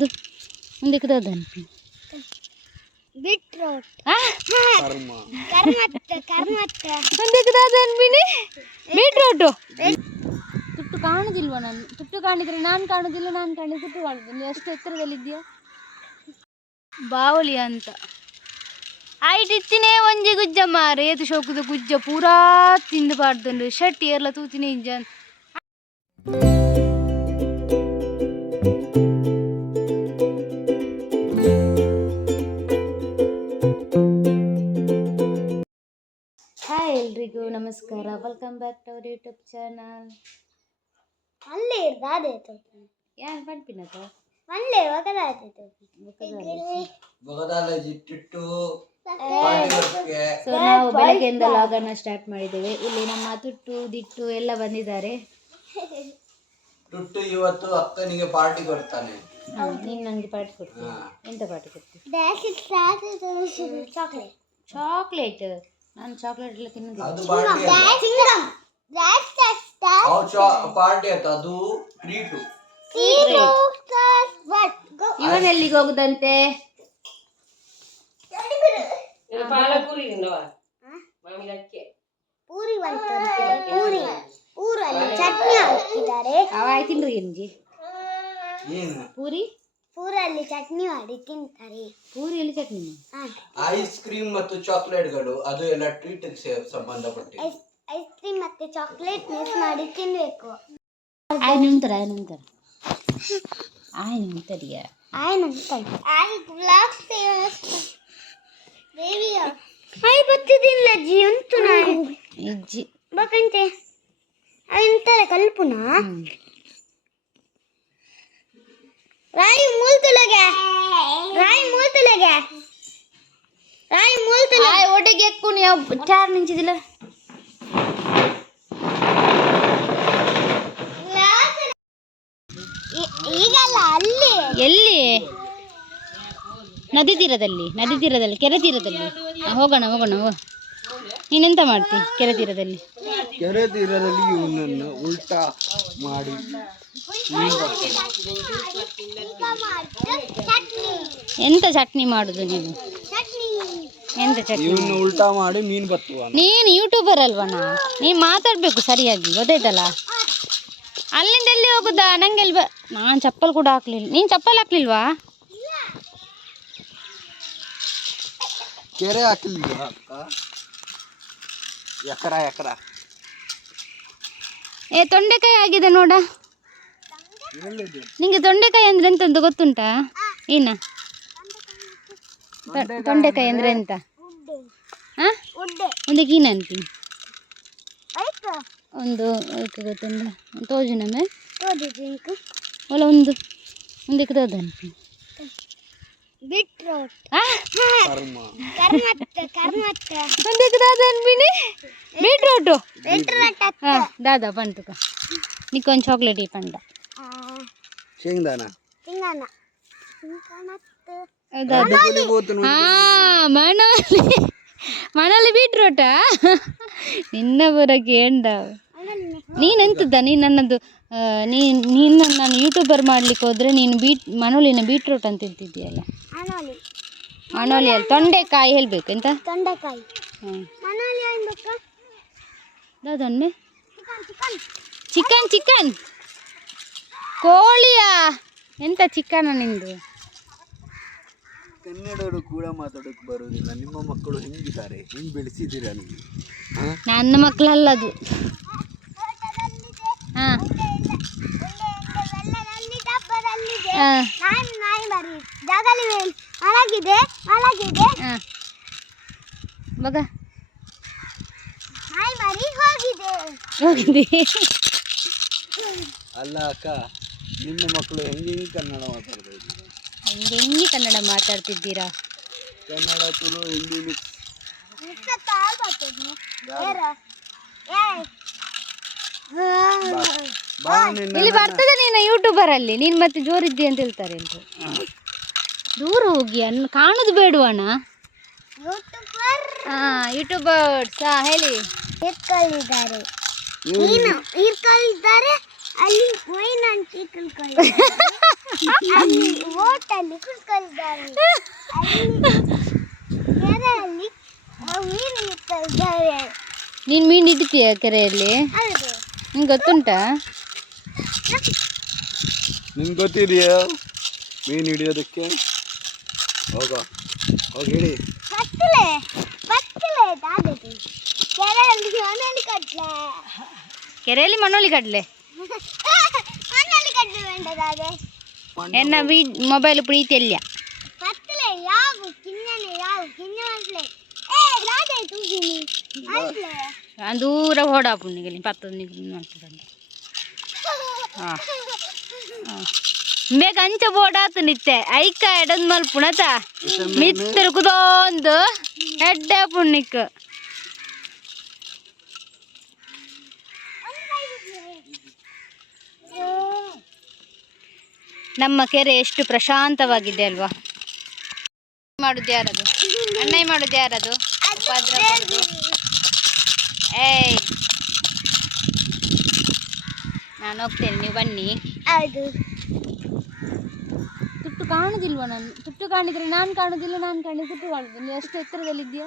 ಒಂದು ಒಂದಕ್ಕೆ ದಾದನ್ ಬೀಟ್ರೂಟ್ ಒಂದಕ್ಕೆ ದಾದನ್ ಬಿನಿ ಬೀಟ್ರೂಟು ತುಟ್ಟು ಕಾಣುದಿಲ್ವ ನಾನು ತುಟ್ಟು ಕಾಣಿದ್ರೆ ನಾನು ಕಾಣುದಿಲ್ಲ ನಾನು ಕಾಣಿದ್ರೆ ತುಟ್ಟು ಕಾಣುದಿಲ್ಲ ನೀವು ಎಷ್ಟು ಎತ್ತರದಲ್ಲಿದ್ದೀಯಾ ಬಾವಲಿ ಅಂತ ಆಯ್ತು ಇತ್ತಿನೇ ಒಂಜಿ ಗುಜ್ಜ ಮಾರೆ ಏತು ಶೋಕದ ಗುಜ್ಜ ಪೂರಾ ತಿಂದು ಪಾಡ್ದು ಶರ್ಟ್ ಏರ್ಲ ತೂತಿನಿ ಇಂಜ ಹಾಯ್ ಎಲ್ರಿಗೂ ನಮಸ್ಕಾರ welcome back to our YouTube channel ಅಲ್ಲೇ ಇರ್ದಾದೆ ಯಾರು ಪಂಪಿನತ ಅಲ್ಲೇ ಒಗದಾದೆ ಸೊ ನಾವು ಬೆಳಗ್ಗೆಯಿಂದ ಲಾಗನ್ನ ಸ್ಟಾರ್ಟ್ ಮಾಡಿದ್ದೇವೆ ಇಲ್ಲಿ ನಮ್ಮ ತುಟ್ಟು ದಿಟ್ಟು ಎಲ್ಲ ಬಂದಿದ್ದಾರೆ ತುಟ್ಟು ಇವತ್ತು ಅಕ್ಕನಿಗೆ ಪಾರ್ಟಿ ಕೊಡ್ತಾನೆ ನೀನು ನನಗೆ ಪಾರ್ಟಿ ಕೊಡ್ತೀನಿ ಎಂತ ಪಾರ್ಟಿ ಕೊಡ್ತೀನಿ ಚಾಕ್ಲೇಟ್ ಚಾಕ್ಲೇಟ್ ನಾನು ಚಾಕ್ಲೇಟ್ ಎಲ್ಲ ತಿನ್ನೋದಿಲ್ಲ ಅದು ಪಾರ್ಟಿ ಆಯ್ತು ಅದು ಟ್ರೀಟು ಇವನೆಲ್ಲಿಗೆ ಹೋಗುದಂತೆ ಪೂರಿ ಪೂರಿ ಊರಲ್ಲಿ ಚಟ್ನಿ ಹಾಕಿದ್ದಾರೆ ಆಯ್ತಿನ್ರಿ ಎಂಜಿ ಪೂರಿ ಪೂರಲ್ಲಿ ಚಟ್ನಿ ಮಾಡಿ ತಿಂತಾರೆ ಪೂರಿಯಲ್ಲಿ ಚಟ್ನಿ ಐಸ್ ಕ್ರೀಮ್ ಮತ್ತು ಚಾಕ್ಲೇಟ್ಗಳು ಅದು ಎಲ್ಲ ಟ್ರೀಟ್ ಸಂಬಂಧಪಟ್ಟಿದೆ ಐಸ್ ಕ್ರೀಮ್ ಮತ್ತೆ ಚಾಕ್ಲೇಟ್ ಮಿಕ್ಸ್ ಮಾಡಿ ತಿನ್ಬೇಕು ಆಯ್ನಂತರ ಬತ್ತಿದಿಲ್ಲ ಜಿ ಉಂಟು ನಾನು ಇಜ್ಜಿ ಬಕಂತೆ ಅಂತಾರೆ ಕಲ್ಪುನ ರಾಯಿ ಮೂಲ್ತುಲಗೆ ಒಟ್ಟಿಗೆ ಎಕ್ಕುನಿ ಚಾರ್ ನಿಂಚಿದಿಲ್ಲ ಈಗಲ್ಲ ಅಲ್ಲಿ ಎಲ್ಲಿ ನದಿ ತೀರದಲ್ಲಿ ಕೆರೆ ತೀರದಲ್ಲಿ ಹೋಗೋಣ ನೀನೆಂತ ಮಾಡ್ತಿ ಕೆರೆ ತೀರದಲ್ಲಿ ಇವನನ್ನು ಉಲ್ಟಾ ಮಾಡಿ ಎಂತ ಚಟ್ನಿ ಮಾಡುದು ನೀನು ಎಂತ ಚಟ್ನಿ ಇವನ್ನ ಉಲ್ಟಾ ಮಾಡಿ ಮೀನು ಬತ್ತುವ ನೀನು ಯೂಟ್ಯೂಬರ್ ಅಲ್ವನಾ ನೀನು ಮಾತಾಡ್ಬೇಕು ಸರಿಯಾಗಿ ಗೊತ್ತಾಯ್ತಲ್ಲ ಅಲ್ಲಿಂದ ಎಲ್ಲಿ ಹೋಗುದಾ ನಂಗೆ ಎಲ್ಲಿ ನಾನು ಚಪ್ಪಲ್ ಕೂಡ ಹಾಕ್ಲಿಲ್ಲ ನೀನು ಚಪ್ಪಲ್ ಹಾಕ್ಲಿಲ್ವಾ ಕೆರೆ ಹಾಕಲಿಲ್ಲ ಅಕ್ಕ ಎಕರ ಏ ತೊಂಡೆಕಾಯಿ ಆಗಿದೆ ನೋಡ ನಿಂಗೆ ತೊಂಡೆಕಾಯಿ ಅಂದ್ರೆ ಎಂತ ಗೊತ್ತುಂಟಾ ಏನ ತೊಂಡೆಕಾಯಿ ಅಂದ್ರೆ ಎಂತ ಒಂದು ಕೀನಂತಿ ಒಂದು ಗೊತ್ತುಂಟ ತೋಜುನಮೆ ಒಲ ಒಂದಕ್ಕೆ ತೋದಂತಿ ಬೀಟ್ರೂಟ್ ಒಂದಕ್ಕೆ ದಾದನ್ಬಿನಿ ಬೀಟ್ರೂಟು ಹಾಂ ದಾದಾ ಪಂಟುಕ ನಿಕ್ಕೊಂದು ಚಾಕ್ಲೇಟ್ ಈ ಪಂಡ ಶೇಂಗ್ದಾನ ಮಣಲಿ ಬೀಟ್ರೂಟಾ ನಿನ್ನ ಬರಕ್ಕೆ ಎಂಡ ನೀನೆಂತದ್ದ ನೀನು ನನ್ನದು ನೀನು ನಾನು ಯೂಟ್ಯೂಬರ್ ಮಾಡ್ಲಿಕ್ಕೆ ಹೋದ್ರೆ ನೀನು ಮನೋಲಿನ ಬೀಟ್ರೂಟ್ ಅಂತ ತಿಂತಿದ್ದೀಯಲ್ಲ ಮನೋಲಿಯಲ್ಲಿ ತೊಂಡೆಕಾಯಿ ಹೇಳ್ಬೇಕು ಎಂತ ತೊಂಡೆಕಾಯಿ ದಾದನ್ನೆ ಚಿಕನ್ ಕೋಳಿಯಾ ಎಂತ ಚಿಕನ ನಿಂದು ಕನ್ನಡರು ಕೂಡ ಮಾತಾಡೋಕೆ ಬರುವುದಿಲ್ಲ ನಿಮ್ಮ ಮಕ್ಕಳು ಹೆಂಗಿದ್ದಾರೆ ಹೆಂಗೆ ಬೆಳೆಸಿದ್ದೀರಾ ನೀವು ನನ್ನ ಮಕ್ಕಳಲ್ಲದು ಹಾಂ ಬಗ ಹೋಗಿದೆ ಅಲ್ಲ ಅಕ್ಕ ನಿಮ್ಮ ಮಕ್ಕಳು ಹೆಂಗೆ ಕನ್ನಡ ಮಾತಾಡ್ಬೋದು ಹೆಂಗೆ ಕನ್ನಡ ಮಾತಾಡ್ತಿದ್ದೀರಾ ಕನ್ನಡ ತುಳು ಹಿಂದಿ ಇಲ್ಲಿ ಬರ್ತದೆ ನೀನು ಯೂಟ್ಯೂಬರ್ ಅಲ್ಲಿ ನೀನು ಮತ್ತೆ ಜೋರಿದ್ದಿ ಅಂತ ಹೇಳ್ತಾರೆ ಅಂತ ದೂರ ಹೋಗಿ ಕಾಣುದು ಬೇಡವಣ್ಣ ಯೂಟ್ಯೂಬರ್ಸ್ ಹೇಳಿ ಇಟ್ಕೊಂಡಿದ್ದಾರೆ ನೀನು ಇಟ್ಕೊಂಡಿದ್ದಾರೆ ಅಲ್ಲಿ ವೈನ್ ಅಂತ ಇಟ್ಕೊಂಡಿದ್ದಾರೆ ಅಲ್ಲಿ ಓಟ್ ಕೆರೆಯಲ್ಲಿ ಕುತ್ಕೊಳ್ತಾರೆ ಕೆರೆಯಲ್ಲಿ ಮೀನು ಇಟ್ಟಿದ್ದಾರೆ. ನೀನು ಮೀನು ಹಿಡಿತೀಯ ಕೆರೆಯಲ್ಲಿ? ಹೌದು. ನಿಂಗೆ ಗೊತ್ತುಂಟಾ? ನಿಮ್ಗೆ ಗೊತ್ತಿದೆಯಾ ಮೀನು ಹಿಡಿಯೋದಕ್ಕೆ? ಹೋಗ ಹೋಗಿ ಹಿಡಿ. ಪತ್ತಲೆ ಪತ್ತಲೆ ದಾದದು ಕೆರೆಯಲ್ಲಿ ಮಣ್ಣಲ್ಲಿ ಕಟ್ಲೆ ಕೆರೆಯಲ್ಲಿ ಮಣ್ಣೊಲಿ ಕಡಲೆ ಮಣ್ಣಲ್ಲಿ ಕಟ್ಲೆ ಬೇಡ ದಾದೆ ಎನ್ನ ಮೊಬೈಲ್ ಪ್ರೀತಿಯಲ್ಲ ಪತ್ತಲೆ ಯಾವ ಕಿನ್ನನೆ ಯಾವ ಕಿನ್ನ ಮಾಡ್ಲೆ ಏ ದಾದೆ ತೂಗಿನಿ ಆಯ್ಲೆ ನಾನು ದೂರ ಓಡಾಪುಣ್ಣಿಗೆ ಪತ್ತದ ಮಾಡ್ತಾರೆ. ಹಾಂ ಬೇಗ ಅಂಚ ಬೋಡಾತು ನಿತ್ತೆ ಐಕ ಎಡದ್ ಮಲ್ ಪುಣತ ಮಿತ್ತರು ಕುದೊಂದು ಎಡ್ಡೆ ಪುಣ್ಣಿಕ್ ನಮ್ಮ ಕೆರೆ ಎಷ್ಟು ಪ್ರಶಾಂತವಾಗಿದೆ ಅಲ್ವಾ? ಮಾಡುದು ಯಾರದು? ಅಣ್ಣಯ್ಯ ಮಾಡುದು ಯಾರದು? ಉಪದ್ರ ಮಾಡುದು ಏಯ್ ನಾನು ಹೋಗ್ತೇನೆ, ನೀವು ಬನ್ನಿ. ಹೌದು. ತುಟ್ಟು ಕಾಣುದಿಲ್ವ? ನಾನು ತುಟ್ಟು ಕಾಣಿದ್ರೆ ನಾನು ಕಾಣುದಿಲ್ಲ, ನಾನು ಕಾಣಿದ್ರೆ ತುಟ್ಟು ಕಾಣುದು. ನೀವು ಎಷ್ಟು ಎತ್ತರದಲ್ಲಿದ್ದೀಯ?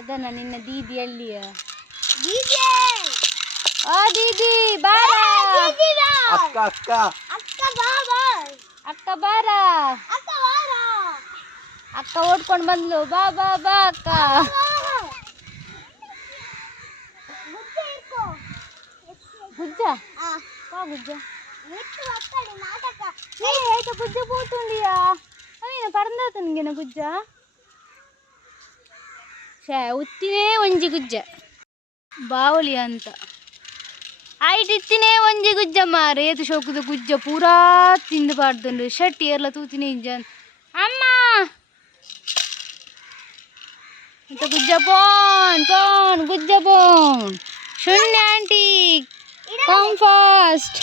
ಅದನ್ನ ನಿನ್ನ ದೀದಿ ಅಲ್ಲಿಯ ಆ ದೀದಿ ಬಾರ ಅಕ್ಕ ಅಕ್ಕ ಅಕ್ಕ ಬಾಬಾ ಅಕ್ಕ ಬಾರ ಅಕ್ಕ ಬಾರ ಅಕ್ಕ ಓಡ್ಕೊಂಡು ಬಂದ್ಲು. ಬಾ ಬಾ ಬಾ ಅಕ್ಕ. ಗುಜ್ಜ ಬಾ ಗುಜ್ಜ అయితే గుజ్జ పోతుందియా అయినా పరందాతనిగిన గుజ్జ ಶೇ ಉತ್ತಿನೇ ಒಂಜಿ ಗುಜ್ಜ ಬಾವಲಿ ಅಂತ ಆಯ್ತಿತ್ತಿನೇ ಒಂಜಿ ಗುಜ್ಜ ಮಾರ ಏತು ಶೋಕದ ಗುಜ್ಜ ಪೂರಾ ತಿಂದು ಬಾರ್ದು ಶಟ್ಟಿ ಎಲ್ಲ ತೂತಿನೇ ಇಂಜ ಅಮ್ಮ ಅಂತ ಗುಜ್ಜ ಪೋನ್ ಪೋನ್ ಗುಜ್ಜ ಪೋನ್ ಶೂನ್ಯ ಆಂಟಿ ಕಮ್ ಫಾಸ್ಟ್.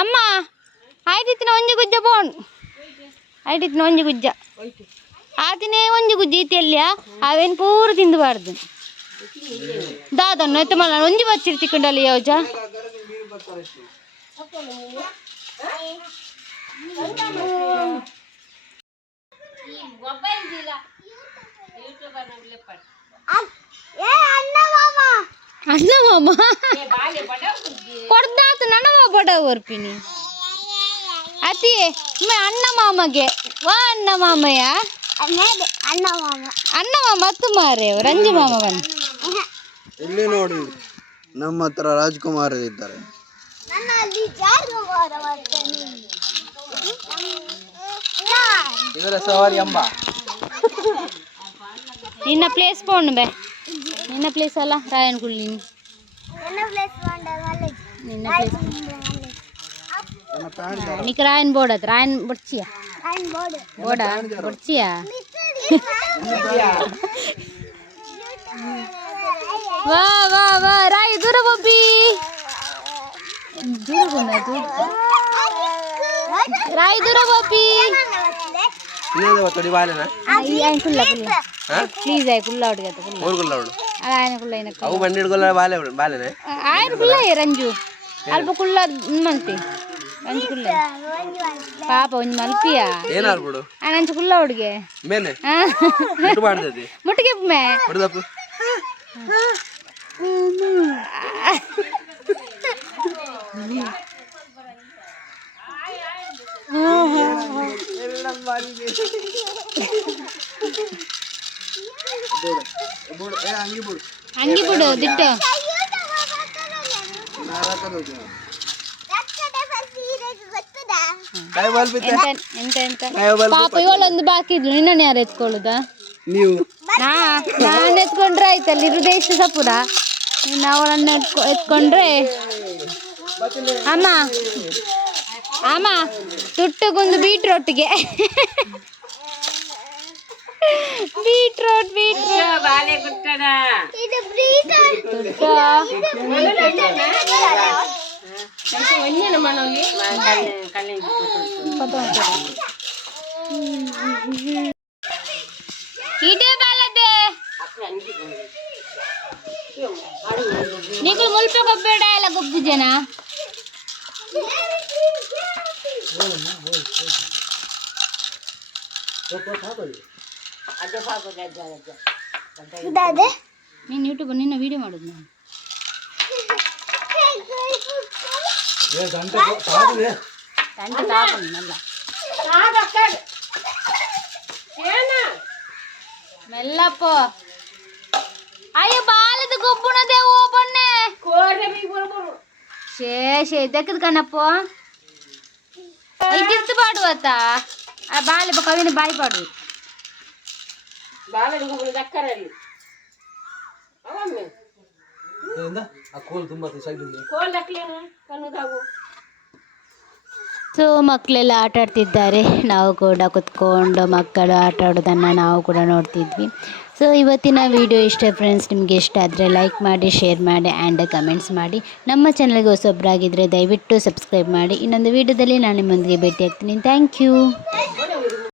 ಅಮ್ಮ ಆಯ್ತಿತ್ತಿನ ಒಂಜಿ ಗುಜ್ಜ ಬೋಣ್ ಆಯ್ತಿತ್ತಿನ ಒಂಜಿ ಗುಜ್ಜ ಆತಿನೇ ಒಂಜಿ ಗುಜ್ಜ ಇತ್ತಿಯಲ್ಯ ಅವೇನು ಪೂರ ತಿಂದುಬಾರ್ದು. ದಾದನ್ನು ಎತ್ತ ಮಲ್ಲ ಒಂಜಿ ಬಚ್ಚಿರ್ ತಿಕ್ಕೊಂಡಲ್ಲಿ ಯೋಜ ಅಣ್ಣ ಮಾಮ ಕೊಡ್ದಾತು ನನ್ನ ಬಡ ಓರ್ಪಿನಿ ಅತಿ ಅಣ್ಣ ಮಾಮಗೆ ವಾ ಅಣ್ಣ ಮಾಮಯ್ಯ ಅಣ್ಣ ಮಾಮ ಅಣ್ಣ ಮಾಮ ಅತ್ತು ಮಾರೆ ರಂಜು ಮಾಮ ಬನ್ನಿ ಇಲ್ಲಿ ನೋಡಿ ನಮ್ಮ ಹತ್ರ ರಾಜ್ಕುಮಾರ್ ಇದ್ದಾರೆ. ನನ್ನ ಅಲ್ಲಿ ಜಾರುವಾರ ಬರ್ತಾನೆ ಇವರ ಸವಾರಿ ಅಂಬ. ನಿನ್ನ ಪ್ಲೇಸ್ ಪೋಣ್ ಬೇ ನಿನ್ನ ಪ್ಲೇಸ್ ಅಲ್ಲ ರಾಯನಗುಳ್ಳಿ ನನ್ನ ಪ್ಲೇಸ್ ಬಂಡಲ್ಲ ನಿನ್ನ ಪ್ಲೇಸ್ నీకు రాయన్ బోర్డు అది రాయన్ బొడ్చియా బోడా బొడ్చియా వా వా వా రాయి దూర బొబ్బి దూరగున్నా రాయి దూర బొబ్బి ఆయన కుల్ల కుల్ల ప్లీజ్ అయ్యి కుల్ల ఒకటి కదా ఆయన కుల్ల ఆయన కుల్ల రంజు అల్ప కుల్ల మంతి ರಂಜು ಕುಲ್ಲ ಪಾಪ ಒಂಜಿ ಮಲ್ಪಿಯ ಅಂಚ ಕುಲ್ಲ ಹುಡುಗೆ ಮುಟ್ಟಿಗೆ ಮೇ ಅಂಗಿ ಬಿಡು ದಿಟ್ಟು ಎಂತ ಎಂತ ಪಾಪ ಇವಳೊಂದು ಬಾಕಿ ಇದ್ಲು ನಿನ್ನ ಯಾರು ಎತ್ಕೊಳ್ಳುದಾ? ನೀವು ನಾನು ಎತ್ಕೊಂಡ್ರೆ ಆಯ್ತಲ್ಲ ಇರುದೇ ಇಷ್ಟು ಸಪುರ ನೀನು ಅವಳನ್ನ ಎತ್ಕೊಂಡ್ರೆ ಅಮ್ಮ ಅಮ್ಮ ತುಟ್ಟಗೊಂದು ಬೀಟ್ರೋಟ್ಗೆ ಬೀಟ್ರೋಟ್ ಇದೇ ಬಾಲದೆ నీకు ముల్పే కొబ్బేడా ఇలా గొబ్బు జన ನೀನು ಯೂಟ್ಯೂಬ್ ನಿನ್ನ ವಿಡಿಯೋ ಮಾಡೋದು ನಾನು ತಂಟೆ ತಾಪಲ್ಲ మెల్లపో అయ్యో బాలది గుబ్బునదే ఓ పొన్నే శే దక్కదు కన్నప్పో ఇదిర్తు పాడు అత్త ఆ బాలి కవిని బాయి పాడు ಬಾಲಡಿ ಹೋಗಲು ದಕ್ಕರಲ್ಲಿ ಅವಮ್ಮೆ ಆ ಕೋಲ್ ತುಂಬಾ ಸೈಡ್ ಕೋಲ್ ದಕ್ಕಲೇನು ಕಣ್ಣುದಾಗು ಸೊ ಮಕ್ಕಳೆಲ್ಲ ಆಟ ಆಡ್ತಿದ್ದಾರೆ ನಾವು ಕೂಡ ಕುತ್ಕೊಂಡು ಮಕ್ಕಳು ಆಟ ಆಡೋದನ್ನು ನಾವು ಕೂಡ ನೋಡ್ತಿದ್ವಿ ಸೊ ಇವತ್ತಿನ ವಿಡಿಯೋ ಇಷ್ಟ ಫ್ರೆಂಡ್ಸ್ ನಿಮಗೆ ಇಷ್ಟ ಆದರೆ ಲೈಕ್ ಮಾಡಿ ಶೇರ್ ಮಾಡಿ ಆ್ಯಂಡ್ ಕಮೆಂಟ್ಸ್ ಮಾಡಿ ನಮ್ಮ ಚಾನಲ್ಗೆ ಹೊಸೊಬ್ಬರಾಗಿದ್ದರೆ ದಯವಿಟ್ಟು ಸಬ್ಸ್ಕ್ರೈಬ್ ಮಾಡಿ ಇನ್ನೊಂದು ವಿಡಿಯೋದಲ್ಲಿ ನಾನು ನಿಮ್ಮೊಂದಿಗೆ ಭೇಟಿ ಆಗ್ತೀನಿ ಥ್ಯಾಂಕ್ ಯು